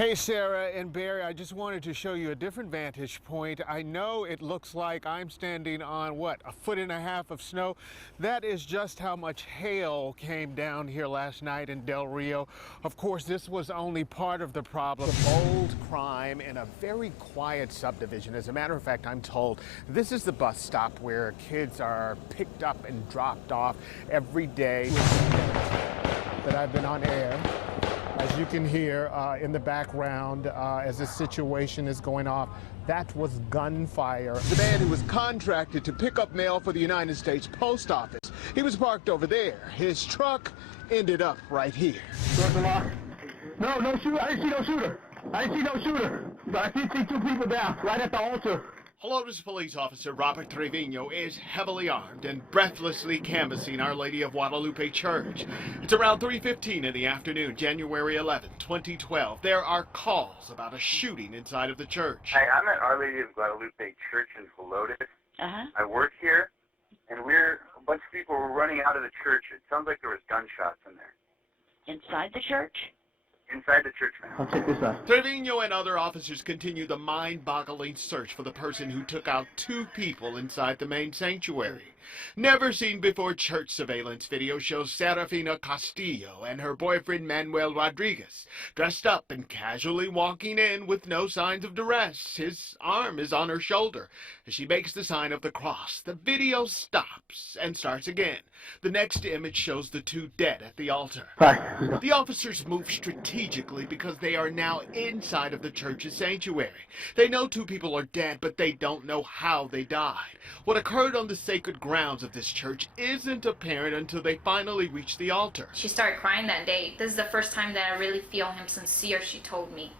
Hey Sarah and Barry, I just wanted to show you a different vantage point. I know it looks like I'm standing on what, 1.5 feet of snow. That is just how much hail came down here last night in Del Rio. Of course, this was only part of the problem. Bold crime in a very quiet subdivision. As a matter of fact, I'm told this is the bus stop where kids are picked up and dropped off every day. That I've been on air. As you can hear in the background as this situation is going off, that was gunfire. The man who was contracted to pick up mail for the United States Post Office. He was parked over there. His truck ended up right here. No shooter. I didn't see no shooter. But I did see two people down right at the altar. Helotes Police Officer Robert Trevino is heavily armed and breathlessly canvassing Our Lady of Guadalupe Church. It's around 3:15 in the afternoon, January 11, 2012. There are calls about a shooting inside of the church. Hi, I'm at Our Lady of Guadalupe Church in Helotes. I work here, and a bunch of people were running out of the church. It sounds like there was gunshots in there. Inside the church? Inside the church, ma'am. I'll check this out. Trevino and other officers continue the mind-boggling search for the person who took out two people inside the main sanctuary. Never seen before church surveillance video shows Serafina Castillo and her boyfriend Manuel Rodriguez dressed up and casually walking in with no signs of duress. His arm is on her shoulder as she makes the sign of the cross. The video stops and starts again. The next image shows the two dead at the altar. The officers move strategically because they are now inside of the church's sanctuary. They know two people are dead, but they don't know how they died. What occurred on the sacred grounds of this church isn't apparent until they finally reach the altar. She started crying that day. This is the first time that I really feel him sincere, she told me,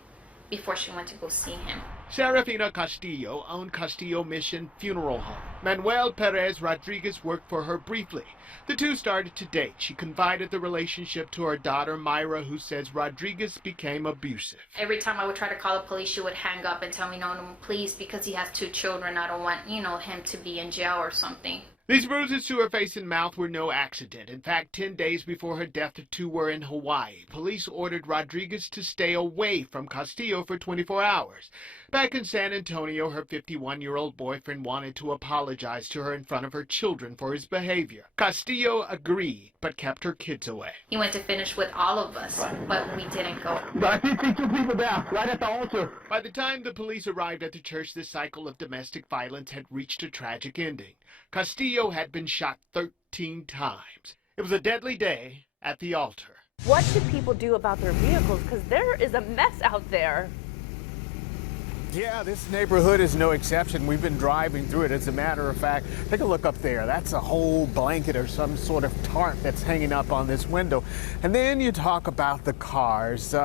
before she went to go see him. Serafina Castillo owned Castillo Mission Funeral Home. Manuel Perez Rodriguez worked for her briefly. The two started to date. She confided the relationship to her daughter Myra, who says Rodriguez became abusive. Every time I would try to call the police, she would hang up and tell me, no, please, because he has two children. I don't want, him to be in jail or something. These bruises to her face and mouth were no accident. In fact, 10 days before her death, the two were in Hawaii. Police ordered Rodriguez to stay away from Castillo for 24 hours. Back in San Antonio, her 51-year-old boyfriend wanted to apologize to her in front of her children for his behavior. Castillo agreed, but kept her kids away. He went to finish with all of us, but we didn't go. But I did see two people down right at the altar. By the time the police arrived at the church, the cycle of domestic violence had reached a tragic ending. Castillo had been shot 13 times. It was a deadly day at the altar. What should people do about their vehicles? Because there is a mess out there. Yeah, this neighborhood is no exception. We've been driving through it. As a matter of fact, take a look up there. That's a whole blanket or some sort of tarp that's hanging up on this window. And then you talk about the cars.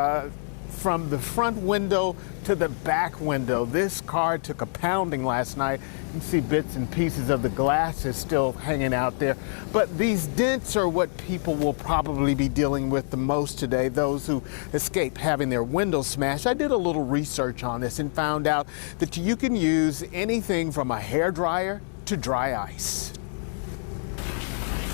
From the front window to the back window. This car took a pounding last night. You can see bits and pieces of the glass is still hanging out there. But these dents are what people will probably be dealing with the most today, those who escape having their windows smashed. I did a little research on this and found out that you can use anything from a hairdryer to dry ice.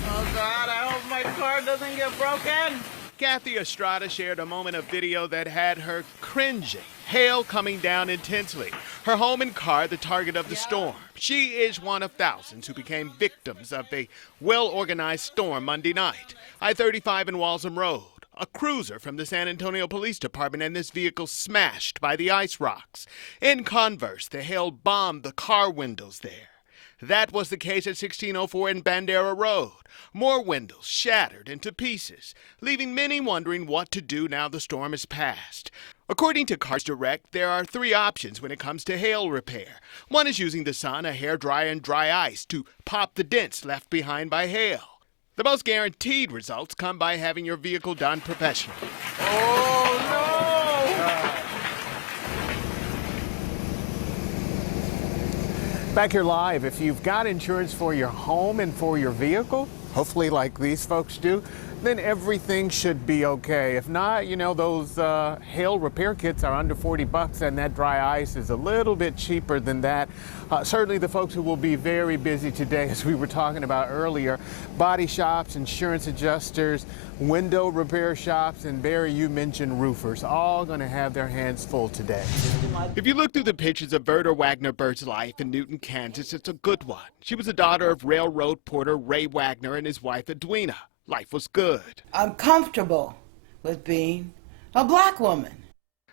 Oh God, I hope my car doesn't get broken. Kathy Estrada shared a moment of video that had her cringing. Hail coming down intensely. Her home and car the target of the storm. She is one of thousands who became victims of a well-organized storm Monday night. I-35 and Walsham Road. A cruiser from the San Antonio Police Department and this vehicle smashed by the ice rocks. In converse, the hail bombed the car windows there. That was the case at 1604 in Bandera Road. More windows shattered into pieces, leaving many wondering what to do now the storm has passed. According to Cars Direct, there are three options when it comes to hail repair. One is using the sun, a hairdryer, and dry ice to pop the dents left behind by hail. The most guaranteed results come by having your vehicle done professionally. Oh no! Back here live, if you've got insurance for your home and for your vehicle, hopefully like these folks do, then everything should be okay. If not, you know, those hail repair kits are under 40 bucks, and that dry ice is a little bit cheaper than that. Certainly the folks who will be very busy today, as we were talking about earlier, body shops, insurance adjusters, window repair shops, and Barry, you mentioned roofers, all going to have their hands full today. If you look through the pictures of Verda Wagner Bird's life in Newton, Kansas, it's a good one. She was the daughter of railroad porter Ray Wagner and his wife Edwina. Life was good. I'm comfortable with being a black woman.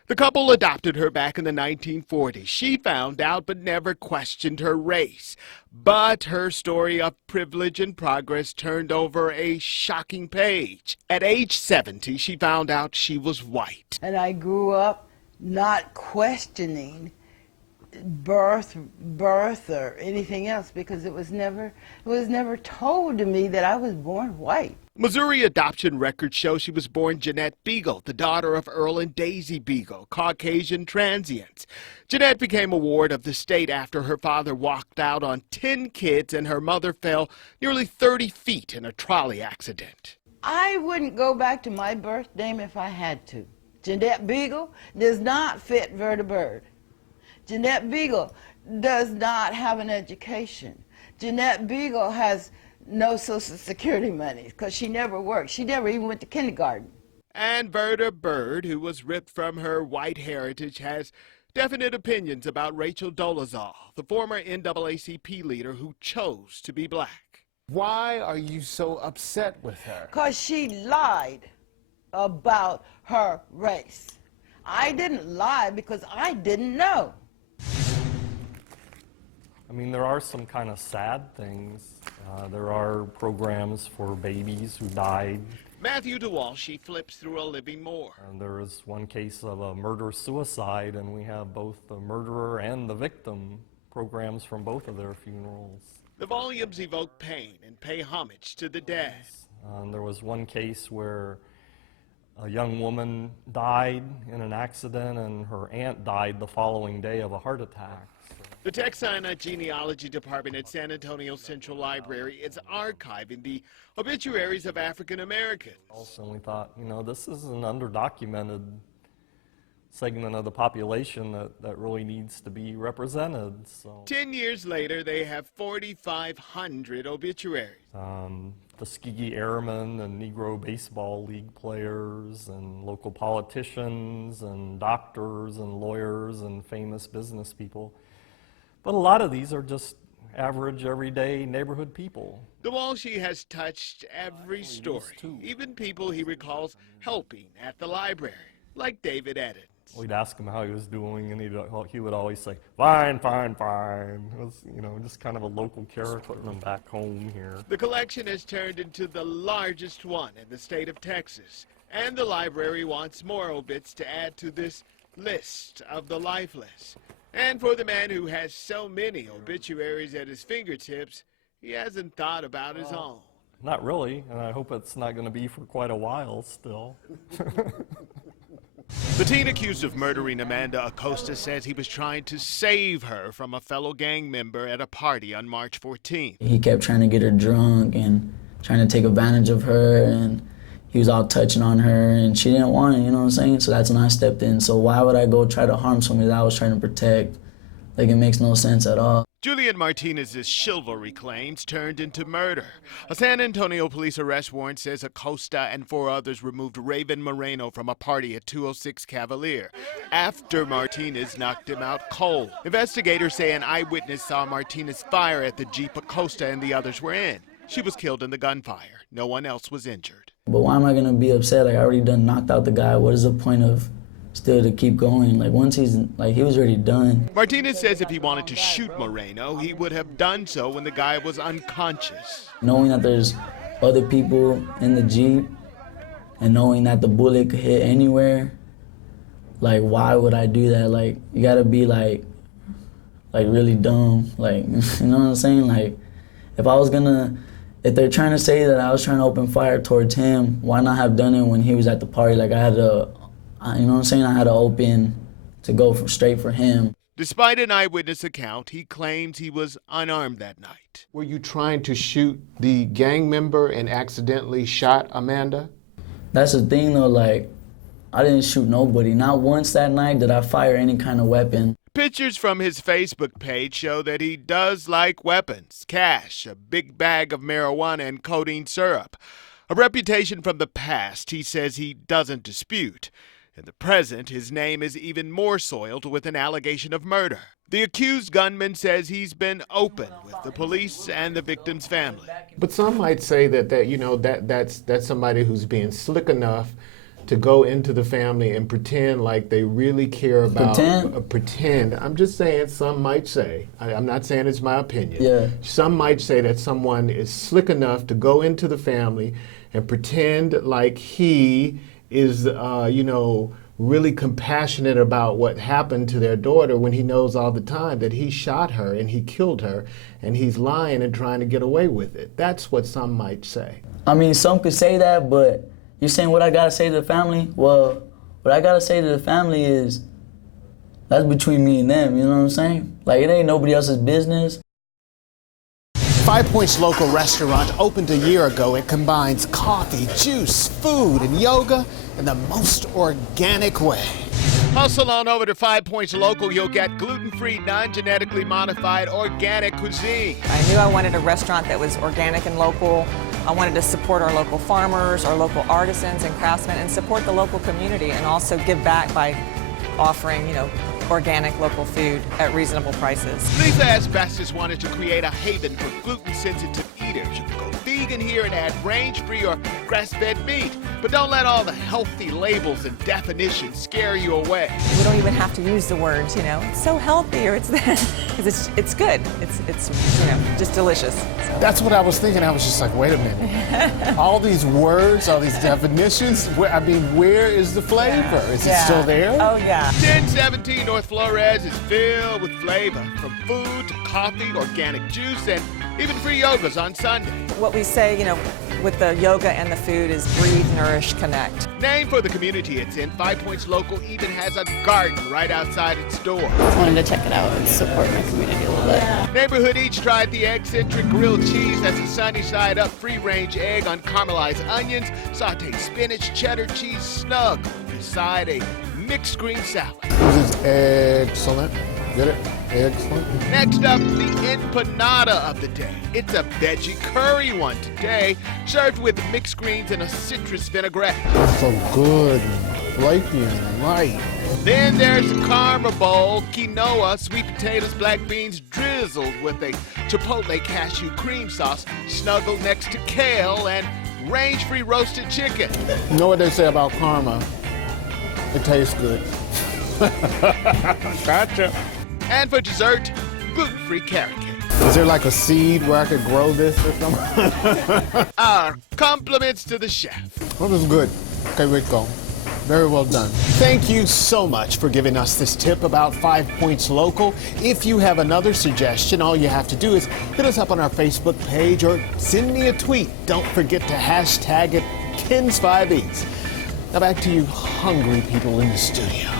The couple adopted her back in the 1940s. She found out but never questioned her race. But her story of privilege and progress turned over a shocking page. At age 70, she found out she was white. And I grew up not questioning birth or anything else, because it was never told to me that I was born white. Missouri adoption records show she was born Jeanette Beagle, the daughter of Earl and Daisy Beagle, Caucasian transients. Jeanette became a ward of the state after her father walked out on 10 kids and her mother fell nearly 30 feet in a trolley accident. I wouldn't go back to my birth name if I had to. Jeanette Beagle does not fit Verda Bird. Jeanette Beagle does not have an education. Jeanette Beagle has no Social Security money because she never worked. She never even went to kindergarten. And Verda Bird, who was ripped from her white heritage, has definite opinions about Rachel Dolezal, the former NAACP leader who chose to be black. Why are you so upset with her? Because she lied about her race. I didn't lie because I didn't know. I mean, there are some kind of sad things. There are programs for babies who died. Matthew DeWalsh flips through a living more. There is one case of a murder-suicide, and we have both the murderer and the victim programs from both of their funerals. The volumes evoke pain and pay homage to the dead. There was one case where a young woman died in an accident, and her aunt died the following day of a heart attack. The Texana Genealogy Department at San Antonio Central Library is archiving the obituaries of African Americans. Also, we thought, you know, this is an underdocumented segment of the population that really needs to be represented. So 10 years later, they have 4,500 obituaries. Tuskegee Airmen and Negro Baseball League players and local politicians and doctors and lawyers and famous business people. But a lot of these are just average, everyday neighborhood people. DeWalsh has touched every story, even people he recalls helping at the library, like David Eddins. We'd ask him how he was doing, and he would always say, fine, fine, fine. It was, you know, just kind of a local character, putting him back home here. The collection has turned into the largest one in the state of Texas, and the library wants more obits to add to this list of the lifeless. And for the man who has so many obituaries at his fingertips, he hasn't thought about his own. Not really, and I hope it's not going to be for quite a while still. The teen accused of murdering Amanda Acosta says he was trying to save her from a fellow gang member at a party on March 14th. He kept trying to get her drunk and trying to take advantage of her, and he was all touching on her, and she didn't want it, you know what I'm saying? So that's when I stepped in. So why would I go try to harm somebody that I was trying to protect? Like, it makes no sense at all. Julian Martinez's chivalry claims turned into murder. A San Antonio police arrest warrant says Acosta and 4 others removed Raven Moreno from a party at 206 Cavalier after Martinez knocked him out cold. Investigators say an eyewitness saw Martinez fire at the Jeep Acosta and the others were in. She was killed in the gunfire. No one else was injured. But why am I gonna be upset? Like, I already done knocked out the guy. What is the point of still to keep going? Like, once he's, like, he was already done. Martinez says if he wanted to shoot Moreno, he would have done so when the guy was unconscious. Knowing that there's other people in the Jeep and knowing that the bullet could hit anywhere, like, why would I do that? Like, you gotta be like really dumb. Like, you know what I'm saying? Like, if they're trying to say that I was trying to open fire towards him, why not have done it when he was at the party? Like, I had to, you know what I'm saying? I had to open to go straight for him. Despite an eyewitness account, he claims he was unarmed that night. Were you trying to shoot the gang member and accidentally shot Amanda? That's the thing though, like, I didn't shoot nobody. Not once that night did I fire any kind of weapon. Pictures from his Facebook page show that he does like weapons, cash, a big bag of marijuana, and codeine syrup. A reputation from the past he says he doesn't dispute. In the present, his name is even more soiled with an allegation of murder. The accused gunman says he's been open with the police and the victim's family. But some might say that's somebody who's being slick enough to go into the family and pretend like they really care about pretend. I'm just saying, some might say, I'm not saying it's my opinion. Yeah. Some might say that someone is slick enough to go into the family and pretend like he is, really compassionate about what happened to their daughter when he knows all the time that he shot her and he killed her and he's lying and trying to get away with it. That's what some might say. I mean, some could say that, but you're saying what I gotta say to the family? Well, what I gotta say to the family is, that's between me and them, you know what I'm saying? Like, it ain't nobody else's business. 5 Points Local Restaurant opened a year ago. It combines coffee, juice, food, and yoga in the most organic way. Hustle on over to 5 Points Local. You'll get gluten-free, non-genetically modified, organic cuisine. I knew I wanted a restaurant that was organic and local. I wanted to support our local farmers, our local artisans and craftsmen, and support the local community, and also give back by offering, organic local food at reasonable prices. Lisa Asbestos wanted to create a haven for gluten-sensitive eaters. You can go vegan here and add range-free or grass-fed meat. But don't let all the healthy labels and definitions scare you away. We don't even have to use the words, it's so healthy or it's that, because it's good. It's just delicious. So. That's what I was thinking. I was just like, wait a minute. All these words, all these definitions, where is the flavor? Is it still there? Oh, yeah. 1017 North Flores is filled with flavor, from food to coffee, organic juice, and even free yogas on Sunday. What we say, with the yoga and the food is breathe, nourish, connect. Named for the community it's in, 5 Points Local even has a garden right outside its door. Just wanted to check it out and support my community a little bit. Neighborhood Eats tried the eccentric grilled cheese. That's a sunny side up free-range egg on caramelized onions, sauteed spinach, cheddar cheese, snug beside a mixed green salad. This is excellent. Get it? Excellent. Next up, the empanada of the day. It's a veggie curry one today, served with mixed greens and a citrus vinaigrette. So good, flaky and light. Then there's the karma bowl, quinoa, sweet potatoes, black beans drizzled with a chipotle cashew cream sauce, snuggled next to kale and range-free roasted chicken. You know what they say about karma? It tastes good. Gotcha. And for dessert, gluten-free carrot cake. Is there like a seed where I could grow this or something? Our compliments to the chef. That was good. Okay, Rico. Very well done. Thank you so much for giving us this tip about 5 Points Local. If you have another suggestion, all you have to do is hit us up on our Facebook page or send me a tweet. Don't forget to hashtag it Kens5Eats. Now back to you hungry people in the studio.